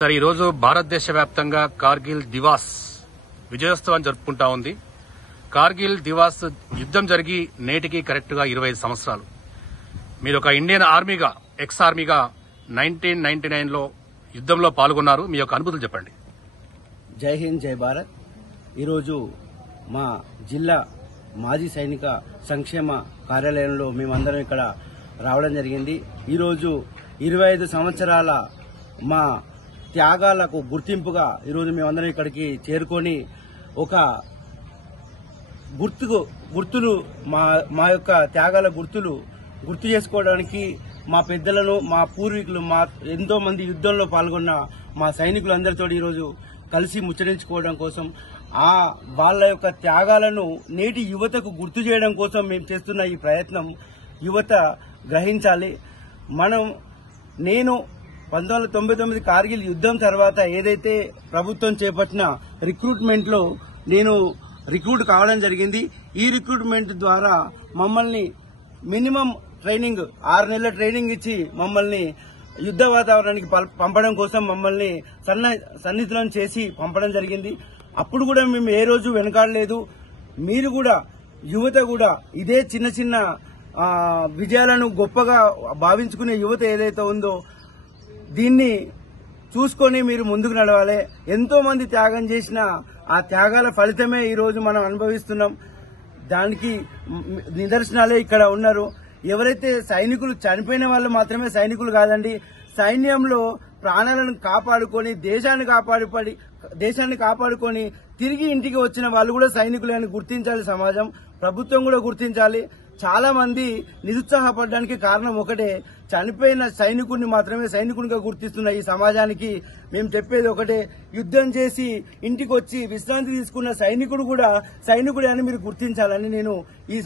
Sir ఈ రోజు భారతదేశ వ్యాప్తంగా కార్గిల్ దివాస్ విజయోత్సవం జరుపుకుంటా ఉంది. కార్గిల్ దివాస్ యుద్దం జరిగి నేటికి కరెక్ట్ గా 25 సంవత్సరాలు. మీరు ఒక ఇండియన్ ఆర్మీగా ఎక్స్ ఆర్మీగా 1999లో యుద్దంలో పాల్గొన్నారు. మీ యొక్క అనుభూతులు చెప్పండి. జై హింద్, జై భారత్. ఈరోజు మా జిల్లా మాజీ సైనిక సంక్షేమ కార్యాలయంలో మేమందరం ఇక్కడ రావడం జరిగింది. ఈరోజు 25 సంవత్సరాల మా త్యాగాలకు గుర్తింపుగా ఈరోజు మేమందరం ఇక్కడికి చేరుకొని ఒక గుర్తులు మా యొక్క త్యాగాల గుర్తు చేసుకోవడానికి మా పెద్దలను, మా పూర్వీకులు, మా ఎంతో మంది యుద్ధంలో పాల్గొన్న మా సైనికులందరితో ఈరోజు కలిసి ముచ్చరించుకోవడం కోసం, వాళ్ళ యొక్క త్యాగాలను నేటి యువతకు గుర్తు చేయడం కోసం మేము చేస్తున్న ఈ ప్రయత్నం యువత గ్రహించాలి. నేను 1999 కార్గిల్ యుద్దం తర్వాత ఏదైతే ప్రభుత్వం చేపట్టిన రిక్రూట్మెంట్ లో నేను రిక్రూట్ కావడం జరిగింది. ఈ రిక్రూట్మెంట్ ద్వారా మమ్మల్ని మినిమం ట్రైనింగ్ 6 నెలల ట్రైనింగ్ ఇచ్చి మమ్మల్ని యుద్ద వాతావరణానికి పంపడం కోసం మమ్మల్ని సన్నిహితులను చేసి పంపడం జరిగింది. అప్పుడు కూడా మేము ఏ రోజు వెనకాడలేదు. మీరు కూడా, యువత కూడా ఇదే చిన్న చిన్న విజయాలను గొప్పగా భావించుకునే యువత ఏదైతే ఉందో దీన్ని చూసుకొని మీరు ముందుకు నడవాలి. ఎంతో మంది త్యాగం చేసిన ఆ త్యాగాల ఫలితమే ఈ రోజు మనం అనుభవిస్తున్నాం. దానికి నిదర్శనాలే ఇక్కడ ఉన్నారు. ఎవరైతే సైనికులు చనిపోయిన వాళ్ళు మాత్రమే సైనికులు కాదండి. సైన్యంలో ప్రాణాలను కాపాడుకొని దేశాన్ని కాపాడుకొని తిరిగి ఇంటికి వచ్చిన వాళ్ళు కూడా సైనికులే అని గుర్తించాలి సమాజం. ప్రభుత్వం కూడా గుర్తించాలి. చాలా మంది నిరుత్సాహపడడానికి కారణం ఒకటే, చనిపోయిన సైనికుడిని మాత్రమే సైనికునిగా గుర్తిస్తున్న ఈ సమాజానికి మేము చెప్పేది ఒకటే, యుద్దం చేసి ఇంటికి వచ్చి విశ్రాంతి తీసుకున్న సైనికుడు కూడా సైనికుడే అని మీరు గుర్తించాలని నేను ఈ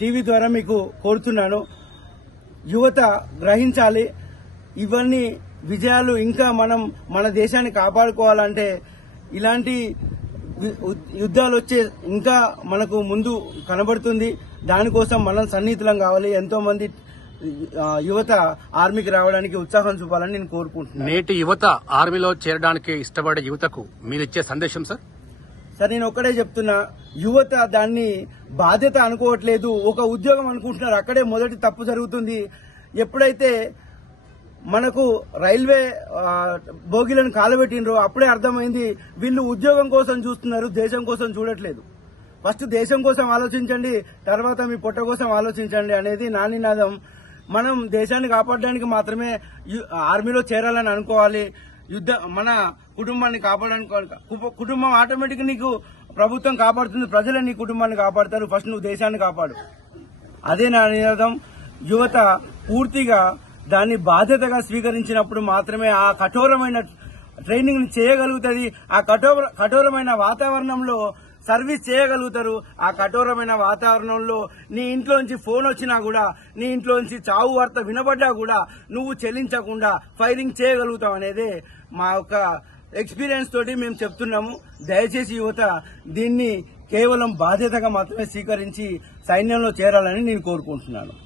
టీవీ ద్వారా మీకు కోరుతున్నాను. యువత గ్రహించాలి. ఇవన్నీ విజయాలు ఇంకా మన దేశాన్ని కాపాడుకోవాలంటే ఇలాంటి యుద్ధాలు వచ్చే ఇంకా మనకు ముందు కనబడుతుంది. దానికోసం మనం సన్నిహితులం కావాలి. ఎంతో మంది యువత ఆర్మీకి రావడానికి ఉత్సాహం చూపాలని నేను కోరుకుంటున్నాను. నేటి యువత ఆర్మీలో చేరడానికి ఇష్టపడే యువతకు మీరు ఇచ్చే సందేశం సార్? నేను ఒక్కడే చెప్తున్నా, యువత దాన్ని బాధ్యత అనుకోవట్లేదు, ఒక ఉద్యోగం అనుకుంటున్నారు. అక్కడే మొదటి తప్పు జరుగుతుంది. ఎప్పుడైతే మనకు రైల్వే బోగీలను కాలబెట్టినరో అప్పుడే అర్థమైంది వీళ్ళు ఉద్యోగం కోసం చూస్తున్నారు, దేశం కోసం చూడట్లేదు. ఫస్ట్ దేశం కోసం ఆలోచించండి, తర్వాత మీ పొట్ట కోసం ఆలోచించండి అనేది నా నినాదం. మనం దేశాన్ని కాపాడడానికి మాత్రమే ఆర్మీలో చేరాలని అనుకోవాలి. మన కుటుంబాన్ని కాపాడడానికి కుటుంబం ఆటోమేటిక్ నీకు ప్రభుత్వం కాపాడుతుంది, ప్రజలే నీ కుటుంబాన్ని కాపాడతారు. ఫస్ట్ నువ్వు దేశాన్ని కాపాడు. అదే నా నినాదం. యువత పూర్తిగా దాన్ని బాధ్యతగా స్వీకరించినప్పుడు మాత్రమే ఆ కఠోరమైన ట్రైనింగ్ చేయగలుగుతుంది. ఆ కఠోరమైన వాతావరణంలో సర్వీస్ చేయగలుగుతారు. ఆ కఠోరమైన వాతావరణంలో నీ ఇంట్లోంచి ఫోన్ వచ్చినా కూడా, నీ ఇంట్లోంచి చావు వార్త వినబడ్డా కూడా నువ్వు చెల్లించకుండా ఫైరింగ్ చేయగలుగుతావు అనేది మా యొక్క ఎక్స్పీరియన్స్ తోటి మేము చెప్తున్నాము. దయచేసి యువత దీన్ని కేవలం బాధ్యతగా మాత్రమే స్వీకరించి సైన్యంలో చేరాలని నేను కోరుకుంటున్నాను.